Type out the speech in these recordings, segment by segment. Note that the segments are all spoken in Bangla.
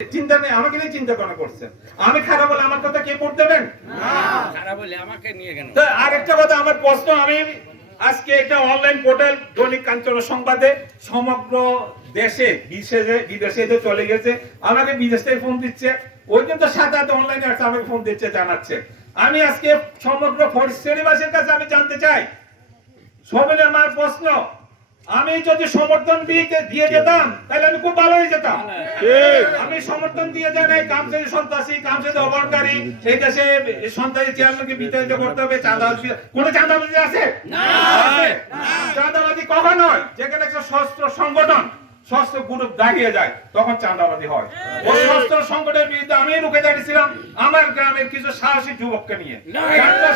চিন্তা নেই আমাকে নিয়ে চিন্তা কেন করছেন? আমি খারাপ বলে আমার কথা কে পড়তে দেবেন খারাপ বলে আমাকে নিয়ে কেন? তো আরেকটা কথা আমার প্রশ্ন আমি আজকে এটা অনলাইন পোর্টাল দৈনিক কাঞ্চন সংবাদে সমগ্র দেশে বিদেশে বিদেশে যে চলে গেছে। আমাকে বিদেশ থেকে ফোন দিচ্ছে। ওই দিন তো সাথে সাথে অনলাইনে আসছে আমাকে ফোন দিচ্ছে জানাচ্ছে। আমি আজকে সমগ্র শ্রেণীবাসীর কাছে আমি জানতে চাই। সবেন আমার প্রশ্ন আমি যদি সমর্থন দিয়ে দিয়ে যেতাম তাহলে আমি খুব ভালো হয়ে যেতাম। আমি সমর্থন দিয়ে যাই নাই কামসেদি সন্ত্রাসী কামসেদি অবরণকারী এই দেশে সন্ত্রাসী চেয়ারম্যানকে বিতাড়িত করতে হবে চাঁদাবাজি কোন চাঁদাবাজি আছে? আছে? চাঁদাবাজি কখন হয়? যেখানে একটা সশস্ত্র সংগঠন সশস্ত্র গ্রুপ দাঁড়িয়ে যায় তখন চাঁদাবাজি হয়। ওই সশস্ত্র সংগঠনের বিরুদ্ধে আমি রুখে দাঁড়িয়েছিলাম আমার গ্রামের কিছু সাহসী যুবককে নিয়ে।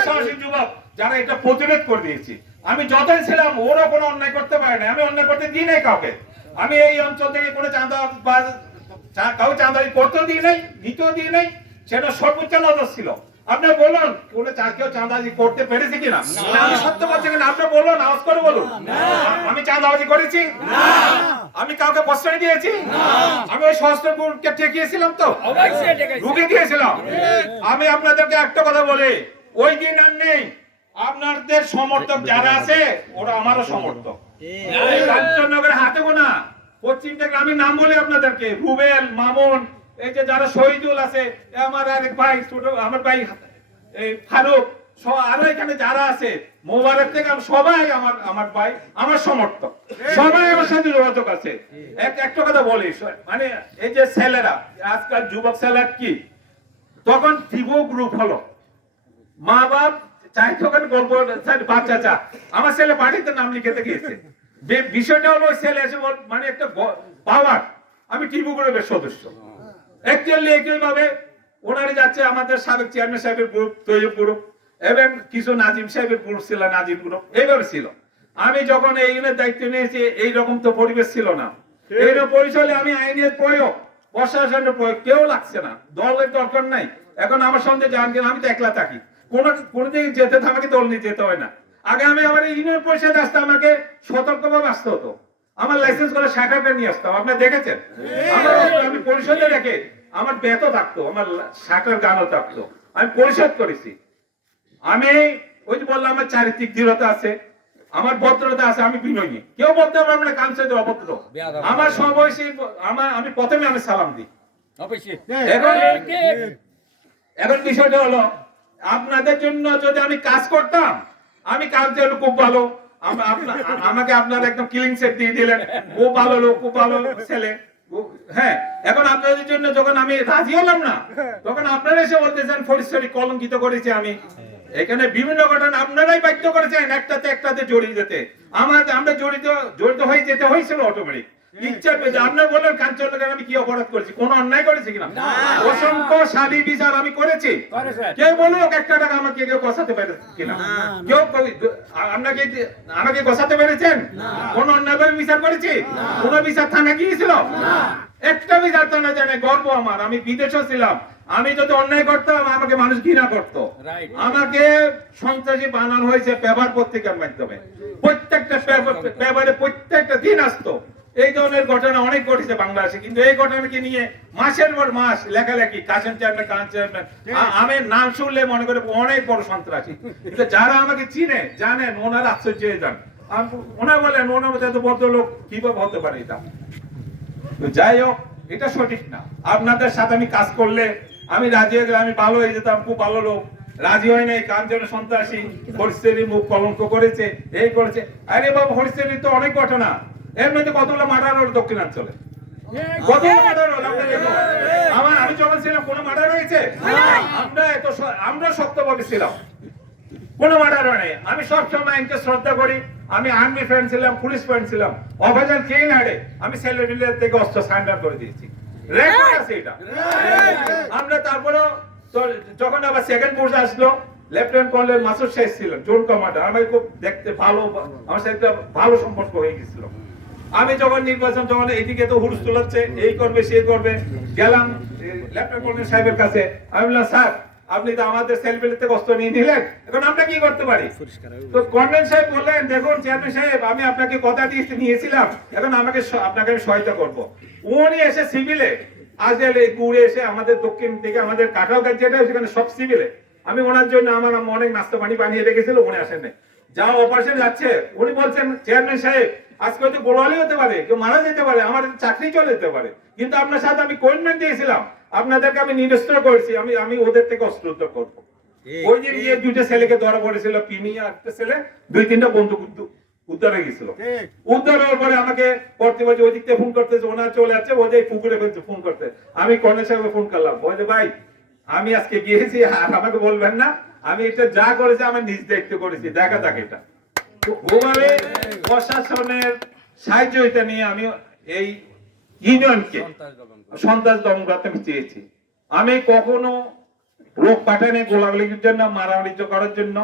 সাহসী যুবক যারা এটা প্রতিরোধ করে দিয়েছি। আমি যতই ছিলাম ওরা কোনো অন্যায় করতে পারে না আমি অন্যায় করতে দিই নাই কাউকে। আমি এই অঞ্চল থেকে কোনো চাঁদা বা কাউ চাঁদাই করতেও দিই নাই নিতেও দিই নাই সেটা সর্বোচ্চ নজর ছিল। আপনি বলুন কোন কেউ চাঁদাবাজি করতে পেরেছে কিনা? আমি সত্য বলছি কিনা আপনি বলুন আওয়াজ করে বলুন। আমি চাঁদাবাজি করেছি? আমি কাউকে প্রশ্রয় দিয়েছি? আমি ওই সহস্র গুণকে ঠেকিয়েছিলাম তো? ডেকেছি। দিয়েছিলাম। আমি আপনাদেরকে একটা কথা বলি ওই দিন আর নেই। আপনাদের সমর্থক যারা আছে ওরা আমারও সমর্থক। কাঞ্চননগরের হাতে গোনা। পশ্চিমটা গ্রামের নাম বলে আপনাদেরকে রুবেল মামুন এই যে যারা শহীদুল আছে এ আমার আরেক ভাই ছোট আমার ভাই এই ফারুক আরও এখানে যারা আছে মোবারক থেকে আমি- সবাই আমার আমার ভাই আমার সমর্থক। সবাই আমার সাথে যোগাযোগ আছে। এক একটা কথা বলি মানে এই যে ছেলেরা আজকাল যুবক ছেলেরা কি? তখন টিভো গ্রুপ হলো। মা বাপ চাই তখন গল্প বাচ্চা চা আমার ছেলে বাড়িতে নাম লিখেতে গিয়েছে। বিষয়টা হলো ছেলে এসে মানে একটা পাওয়ার আমি টিভি গ্রুপের সদস্য। একচুয়ালি ওনারে যাচ্ছে আমাদের সাবেক চেয়ারম্যান সাহেবের গ্রুপ গ্রুপ এবং কিছু নাজিম সাহেবের গ্রুপ ছিল নাজিম গ্রুপ এইভাবে ছিল। আমি যখন এই দায়িত্ব নিয়েছি এই রকম তো পরিবেশ ছিল না। এইরকম পরিচয় আমি আইনের প্রয়োগ প্রশাসনের প্রয়োগ কেউ লাগছে না। দলের দরকার নাই। এখন আমার সঙ্গে জান কেন আমি তো একলা থাকি। কোন কোন দিকে যেতে তো আমাকে দল নিয়ে যেতে হয় না। আগে আমি আমার ইউনিয়ন পরিষদে আসতে আমাকে সতর্কভাবে আসতে হতো। আমার লাইসেন্স করে শাখাটা নিয়ে আসতাম আপনি দেখেছেন? আমার আমি পরিষদে রেখে আমার থাকতো আমার শাখার গানও থাকতো। আমি পরিশোধ করেছি। আমি ওই যে বললাম আমার চারিত্রিক দৃঢ়তা আছে আমার ভদ্রতা আছে আমি বিনয়ী। কেউ বলতে পারবে না কামসেদের অভদ্র। আমার সমবয়সী আমার আমি প্রথমে আমি সালাম দিই। এখন বিষয়টা হলো আপনাদের জন্য যদি আমি কাজ করতাম, আমি কাজ খুব ভালো। আমাকে আপনার একদম কিলিং সেট দিয়ে দিলেন। ও ভালো লোক, খুব ভালো ছেলে। হ্যাঁ এখন আপনাদের জন্য যখন আমি রাজি হলাম না, তখন আপনারা এসে বলতেছেন ফরিশ্বরী কলঙ্কিত করেছি আমি। এখানে বিভিন্ন ঘটনা আপনারাই বাধ্য করেছেন, একটাতে একটাতে জড়িয়ে যেতে। আমার আমরা জড়িত জড়িত হয়ে যেতে হয়েছিল অটোমেটিক ইচ্ছা পেয়েছে। আপনার বললেন কাঞ্চন আমি কি অপরাধ করেছি? কোন অন্যায় করেছি কিনা? অসংখ্য বিচার আমি করেছি। কেউ বলুক একটা টাকা আমাকে কেউ কষাতে কিনা? কেউ আপনাকে আমাকে কষাতে পেরেছেন? কোন অন্যায়ভাবে বিচার করেছি? কোন বিচার থানা গিয়েছিল? একটা বিচার থানা জানে গর্ব আমার আমি বিদেশে ছিলাম। আমি যদি অন্যায় করতাম আমাকে মানুষ ঘৃণা করতো। আমাকে সন্ত্রাসী বানানো হয়েছে পেপার পত্রিকার মাধ্যমে। প্রত্যেকটা পেপারে প্রত্যেকটা দিন আসতো। এই ধরনের ঘটনা অনেক ঘটেছে বাংলাদেশে কিন্তু এই ঘটনাকে নিয়ে মাসের পর মাস লেখালেখি কাশেম চেয়ারম্যান কান চেয়ারম্যান আমি নাম শুনলে মনে করে অনেক বড় সন্ত্রাসী। কিন্তু যারা আমাকে চিনে জানেন ওনারা আশ্চর্য হয়ে যান। ওনারা বলেন ওনার মধ্যে এত ভদ্রলোক কীভাবে হতে পারে এটা? তো যাই হোক এটা সঠিক না। আপনাদের সাথে আমি কাজ করলে আমি রাজি হয়ে গেলে আমি ভালো হয়ে যেতাম খুব ভালো লোক। রাজি হয় নাই কাঞ্চন সন্ত্রাসী? হরিশ্রেণী মুখ কলঙ্ক করেছে এই করেছে। আরে বাবা হরিশ্রেণীর তো অনেক ঘটনা। এর মধ্যে কতগুলো মার্ডার হলো দক্ষিণাঞ্চলে? কতগুলো মার্ডার হলো আমার আমি যখন ছিলাম কোনো মার্ডার হয়েছে? আমরা এত আমরা শক্তভাবে ছিলাম। কোনো মার্ডার হয় নাই। আমি সবসময় শ্রদ্ধা করি। আমি আর্মি ফ্রেন্ড ছিলাম পুলিশ ফ্রেন্ড ছিলাম। অভিযান চেইন হাড়ে আমি সেলেরিলের থেকে অস্ত্র সারেন্ডার করে দিয়েছি। রেকর্ড আছে এটা। আমরা তারপরে যখন আবার সেকেন্ড ফোর্স আসলো লেফটেন্যান্ট কর্নেল মাসুদ শেখ ছিলেন জোন কমান্ডার আমার খুব দেখতে ভালো আমার সাথে একটা ভালো সম্পর্ক হয়ে গেছিল। আমি যখন নির্বাচন যখন এইদিকে তো হুরুস তোলাচ্ছে এই করবে সেই করবে। গেলাম লেফটেন্যান্ট কর্নেল সাহেবের কাছে। আমি বললাম স্যার আপনি তো আমাদের সেলফিলিতে কষ্ট নিয়ে নিলেন। এখন আমরা কি করতে পারি? তো কর্নেল সাহেব বললেন দেখুন চেয়ারম্যান সাহেব আমি আপনাকে কথা দিয়ে নিয়েছিলাম। এখন আমাকে আপনাকে আমি সহায়তা করব। উনি এসে সিভিলে আজেলে ঘুরে এসে আমাদের দক্ষিণ থেকে আমাদের কাটাওকার যেটা সেখানে সব সিভিলে আমি ওনার জন্য আমার অনেক নাস্তা পানি বানিয়ে রেখেছিল উনি আসেন নাই যা অপারেশন যাচ্ছে উনি বলছেন চেয়ারম্যান সাহেব আজকে হয়তো গোড়ালি হতে পারে কেউ মারা যেতে পারে আমার চাকরি চলে যেতে পারে। কিন্তু আপনার সাথে আমি কোয়েনমেন্ট দিয়েছিলাম। আপনাদেরকে আমি নিরস্ত্র করেছি আমি আমি ওদের থেকে অস্ত্রোত্তর করব। ওই দিন গিয়ে দুইটা ছেলেকে ধরা পড়েছিল পিনি আর একটা ছেলে দুই তিনটা বন্দুক উদ্ধার হয়ে গেছিল। উদ্ধার হওয়ার পরে আমাকে কর্তৃপক্ষ ওই দিক থেকে ফোন করতেছে ওনার চলে যাচ্ছে ওই যে পুকুরে ফেলছে ফোন করতে আমি সাহেবকে ফোন করলাম বলছে ভাই আমি আজকে গিয়েছি আর আমাকে বলবেন না আমি এটা যা করেছি আমার নিজ দায়িত্ব করেছি দেখা যাক এটা। ওভাবে প্রশাসনের সাহায্যতা নিয়ে আমি এই ইউনিয়নকে সন্ত্রাস দমন করতে আমি চেয়েছি। আমি কখনো রোগ পাঠাইনি গোলাগুলির জন্য মারামারি করার জন্য।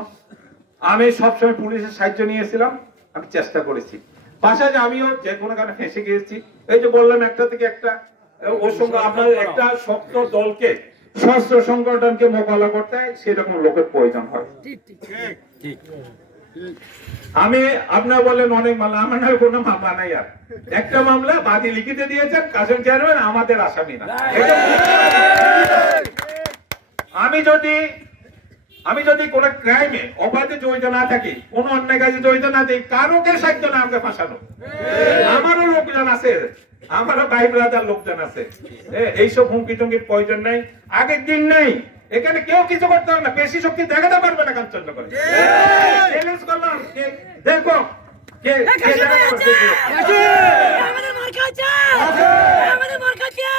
আমি সবসময় পুলিশের সাহায্য নিয়েছিলাম আমি চেষ্টা করেছি। পাশাপাশি আমিও যে কোনো কারণে ফেসে গিয়েছি। এই যে বললাম একটা থেকে একটা ওর সঙ্গে আপনার একটা শক্ত দলকে সশস্ত্র সংগঠনকে মোকাবেলা করতে হয় সেরকম লোকের প্রয়োজন হয়। আমি আপনার বলেন অনেক মামলা আমার নামে কোনো মামলা নাই আর। একটা মামলা বাদী লিখিতে দিয়েছেন কাসেম চেয়ারম্যান আমাদের আসামি না। আমি যদি আমি যদি কোন ক্রাইমে অপরাধে জড়িত না থাকি কোন অন্যায় কাজে জড়িত না থাকি কারোকে সাধ্য না আমাকে ফাঁসানো। আমারও লোকজন আছে আমারও ভাই ব্রাদার লোকজন আছে। এইসব হুমকি টুমকির প্রয়োজন নাই। আগের দিন নাই এখানে কেউ কিছু করতে হবে না বেশি শক্তি দেখাতে পারবে না কাঞ্চন করে চ্যালেঞ্জ করলাম। দেখো কে কে আমাদের মার খাচ্ছে আমাদের মার খাচ্ছে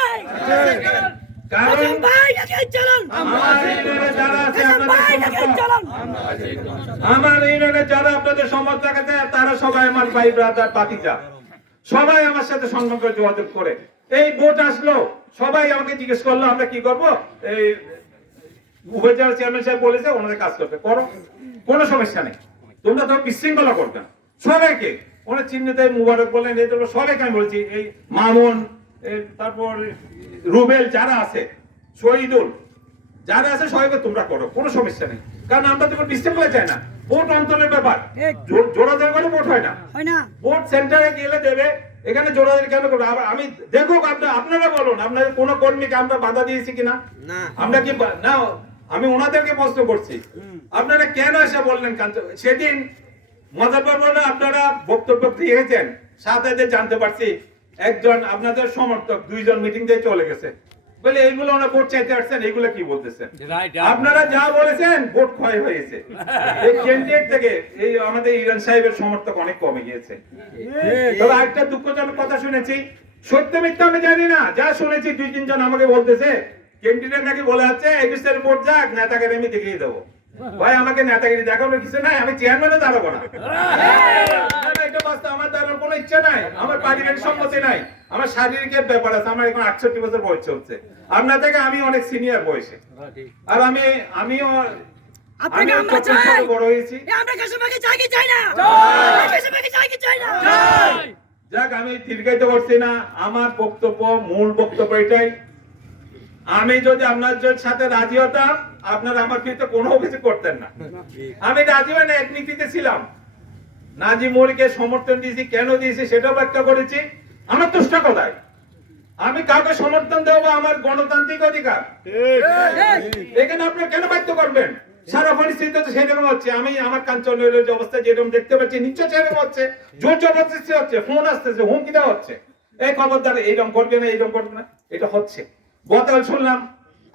কারণ ভাই একে চলুন! আমার ইউনিয়নে যারা আপনাদের একে সমর্থক। চলুন! আমার ইউনিয়নে যারা আপনাদের সমর্থক আছে তারা সবাই আমার ভাই ব্রাদার বাতিজা সবাই আমার সাথে সম্মান করে যোগাযোগ করে। এই ভোট আসলো। সবাই আমাকে জিজ্ঞেস করল আমরা কি করব? এই উপজেলা চেয়ারম্যান সাহেব বলেছে ওনাদের কাজ করতে। করো কোনো সমস্যা নেই। তোমরা তো বিশৃঙ্খলা করবে না। সবাইকে ওনার চিহ্নিত মুবারক বললেন এই তো সবাইকে আমি বলছি এই মামুন তারপর রুবেল যারা আছে শহীদুল যারা আছে সবাইকে তোমরা করো কোনো সমস্যা নেই। কারণ আমরা তো বিশৃঙ্খলা চাই না। ভোট অন্তরের ব্যাপার। করে ভোট হয় না। ভোট সেন্টারে গেলে দেবে এখানে জোরাজোরি কেন করবে? আবার আমি দেখুক আপনার আপনারা বলুন আপনাদের কোন কর্মীকে আমরা বাধা দিয়েছি কিনা? আমরা কি না আমি ওনাদেরকে প্রশ্ন করছি। আপনারা কেন এসে বললেন সেদিন মজা পারব আপনারা বক্তব্য দিয়েছেন সাথে যে জানতে পারছি একজন আপনাদের সমর্থক দুইজন মিটিং দিয়ে চলে গেছে। বলে এইগুলো ওনা ভোট চাইতে আসছেন এইগুলো কি বলতেছেন? আপনারা যা বলেছেন ভোট ক্ষয় হয়েছে এই ক্যান্ডিডেট থেকে এই আমাদের ইরান সাহেবের সমর্থক অনেক কমে গিয়েছে। তবে একটা দুঃখজনক কথা শুনেছি সত্য মিথ্যা আমি জানি না যা শুনেছি দুই তিনজন আমাকে বলতেছে ক্যান্ডিডেট নাকি বলে আছে এই ভোট যাক নেতাকে আমি দেখিয়ে দেবো। ভাই আমাকে নেতাগিরি দেখানোর কিছু নাই আমি চেয়ারম্যানও দাঁড়াবো না। এটা বাস্তব, আমার দাঁড়ানোর কোনো ইচ্ছা নাই আমার পারিবারিক সম্মতি নাই আমার শারীরিক ব্যাপার আছে আমার এখন আটষট্টি বছর বয়স চলছে। আপনার থেকে আমি অনেক সিনিয়র বয়সে। আর আমি আমিও আপনাকে আমিও আমরা ছোট্ট চাই। বড় হয়েছি। আমরা কাশিমাকে চাই কি চাই না? কাশিমাকে চাই কি চাই না? যাক আমি দীর্ঘায়িত করছি না আমার বক্তব্য মূল বক্তব্য এটাই। আমি যদি আপনার সাথে রাজি হতাম, আপনারা আমার বিরুদ্ধে কোনো অভিযোগ করতেন না। আমি রাজি মানে এক নীতিতে ছিলাম। নাজিম মৌলিকে সমর্থন দিয়েছি, কেন দিয়েছি সেটাও ব্যাখ্যা করেছি। আমার তুষ্ট কথায় আমি কাউকে সমর্থন দেবো, আমার গণতান্ত্রিক অধিকার। এখানে আপনারা কেন বাধ্য করবেন? সারা পরিস্থিতি তো সেরকম হচ্ছে। আমি আমার কাঞ্চনের যে অবস্থা, যেরকম দেখতে পাচ্ছি, নিশ্চয় সেরকম হচ্ছে। জোর জবরদস্তি হচ্ছে, ফোন আসতেছে, হুমকি দেওয়া হচ্ছে। এই খবর খবরদার এইরকম করবে না, এইরকম করবে না। এটা হচ্ছে। গতকাল শুনলাম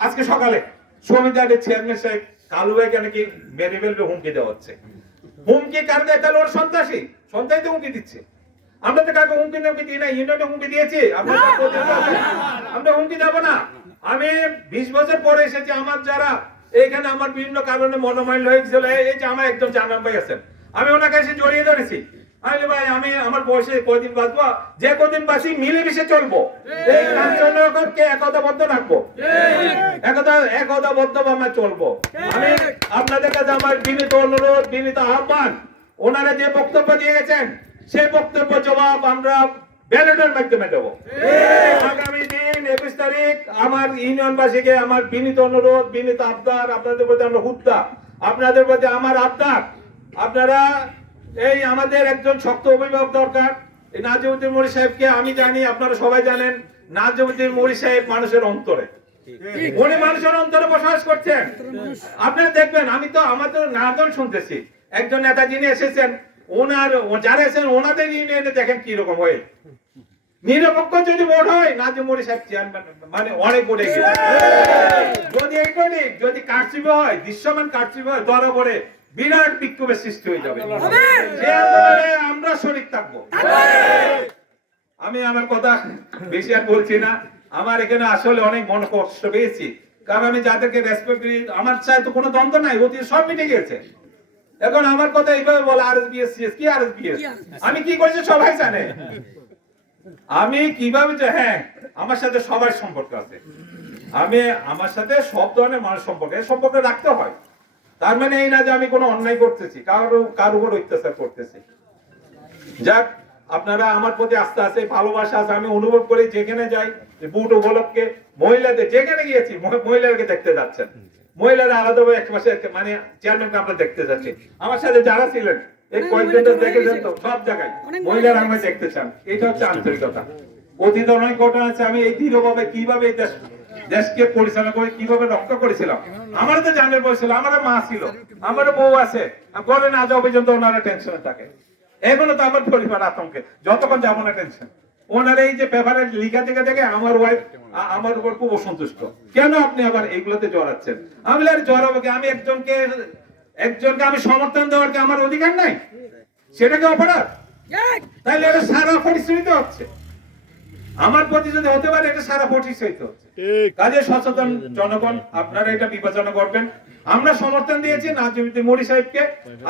আজকে সকালে সমিতারের চেয়ারম্যান সাহেব কালু ভাইকে নাকি মেরে ফেলবে হুমকি দেওয়া হচ্ছে। হুমকি কার দেয়? তাহলে ওর সন্ত্রাসী। সন্ত্রাসী তো হুমকি দিচ্ছে। আমরা তো কাউকে হুমকি হুমকি দিই না ইউনিয়নে হুমকি দিয়েছি। আমরা হুমকি দেবো না। আমি বিশ বছর পরে এসেছি আমার যারা এখানে আমার বিভিন্ন কারণে মনোমাইল হয়ে গেছিল এই এই যে আমার একজন জানাম ভাই আছেন আমি ওনাকে এসে জড়িয়ে ধরেছি। আমি ভাই আমি আমার বয়সে বাঁচবো? যে কদিন বাঁচি মিলেমিশে চলবো। এই একতাবদ্ধ রাখব। একতা একতাবদ্ধ আমরা চলবো। আমি আপনাদের কাছে আমার বিনীত অনুরোধ বিনীত আহ্বান ওনারা যে বক্তব্য দিয়ে গেছেন সেই বক্তব্য জবাব আমরা ব্যালটের মাধ্যমে দেবো। আগামী দিন একুশ তারিখ আমার ইউনিয়নবাসীকে আমার বিনীত অনুরোধ বিনীত আবদার আপনাদের প্রতি আমরা হুদ্দা আপনাদের প্রতি আমার আবদার। আপনারা এই আমাদের একজন শক্ত অভিভাবক দরকার। এই নাজিউদ্দিন মরি সাহেবকে আমি জানি, আপনারা সবাই জানেন, নাজিমুদ্দিন মরি সাহেব মানুষের অন্তরে। উনি মানুষের অন্তরে বসবাস করছেন। আপনারা দেখবেন, আমি তো আমাদের নাদন শুনতেছি। একজন নেতা যিনি এসেছেন, ওনার, যারা এসেছেন, ওনাদের ইউনিয়নে দেখেন কি রকম হয়ে। নিরপেক্ষ যদি ভোট হয় নাজিম মুড়ি সাহেব চেয়ারম্যান মানে অনেক ভোটে যদি এইটুকুনি যদি কারচুপি হয় দৃশ্যমান কারচুপি হয় দরা পড়ে বিরাট বিক্ষোভের সৃষ্টি হয়ে যাবে। আমরা শরিক থাকব। আমি আমার কথা বেশি আর বলছি না। আমার এখানে আসলে অনেক মন কষ্ট পেয়েছি। কারণ আমি যাদেরকে রেসপেক্ট করি আমার চাই তো কোনো দ্বন্দ্ব নাই অতি সব মিটে গেছে এখন আমার কথা এইভাবে বলে আর এস বিএস কি আর এস বিএস আমি কি করেছি সবাই জানে। আমি কীভাবে যে হ্যাঁ আমার সাথে সবার সম্পর্ক আছে। আমি, আমার সাথে সব ধরনের মানুষ সম্পর্ক সম্পর্ক রাখতে হয়। তার মানে এই না যে আমি কোনো অন্যায় করতেছি, কারও কারও উপর অত্যাচার করতেছি। যাক, আপনারা আমার প্রতি আস্তে আস্তে ভালোবাসা আছে, আমি অনুভব করি যেখানে যাই বুট উপলক্ষে মহিলাদের, যেখানে গিয়েছি, মহি- মহিলাদেরকে দেখতে যাচ্ছেন। মহিলারা আলাদাভাবে এক পাশে মানে চেয়ারম্যানকে আমরা দেখতে যাচ্ছি। আমার সাথে যারা ছিলেন এই কয়েকদিন তো সব জায়গায়। মহিলারা আমায় দেখতে চান। এটা হচ্ছে আন্তরিকতা। অতীত অনেক ঘটনা আছে আমি এই দৃঢ়ভাবে কীভাবে এই দেশ দেশকে পরিচালনা করে কীভাবে রক্ষা করেছিলাম আমার তো জানের বয়স ছিল আমার মা ছিল আমার বউ আছে। ঘরে না যাওয়া পর্যন্ত ওনারা টেনশনে থাকে। এখনও তো আমার পরিবার আতঙ্কে যতক্ষণ যাব না টেনশন ওনার এই যে পেপারে লিখা থেকে দেখে আমার ওয়াইফ আমার উপর খুব অসন্তুষ্ট। কেন আপনি আবার এইগুলোতে জড়াচ্ছেন? আমি আর জড়াবো কি? আমি একজনকে একজনকে আমি সমর্থন দেওয়ার কি আমার অধিকার নাই? সেটা কি অপরাধ? তাহলে এটা সারা পরিশ্রমিত হচ্ছে। আমার প্রতি যদি হতে পারে এটা সারা পরিশ্রমিত হচ্ছে। কাজে সচেতন জনগণ আপনারা এটা বিবেচনা করবেন। আমরা সমর্থন দিয়েছি নাজিমুদ্দিন মরি সাহেবকে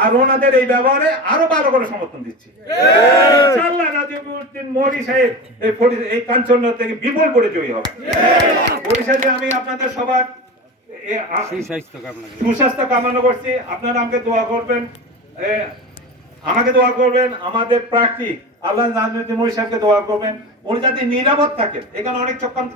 আর ওনাদের এই ব্যবহারে আরও ভালো করে সমর্থন দিচ্ছি। ইনশাআল্লাহ নাজিমুদ্দিন মরি সাহেব এই এই কাঞ্চন থেকে বিপুল করে জয়ী হবে। পরিশেষে আমি আপনাদের সবার সুস্বাস্থ্য কামনা করছি। আপনারা আমাকে দোয়া করবেন। আমাকে দোয়া করবেন আমাদের প্রার্থী আল্লাহ নাজমুদ্দিন সাহেবকে দোয়া করবেন। উনি যাতে নিরাপদ থাকেন। এখানে অনেক চক্রান্ত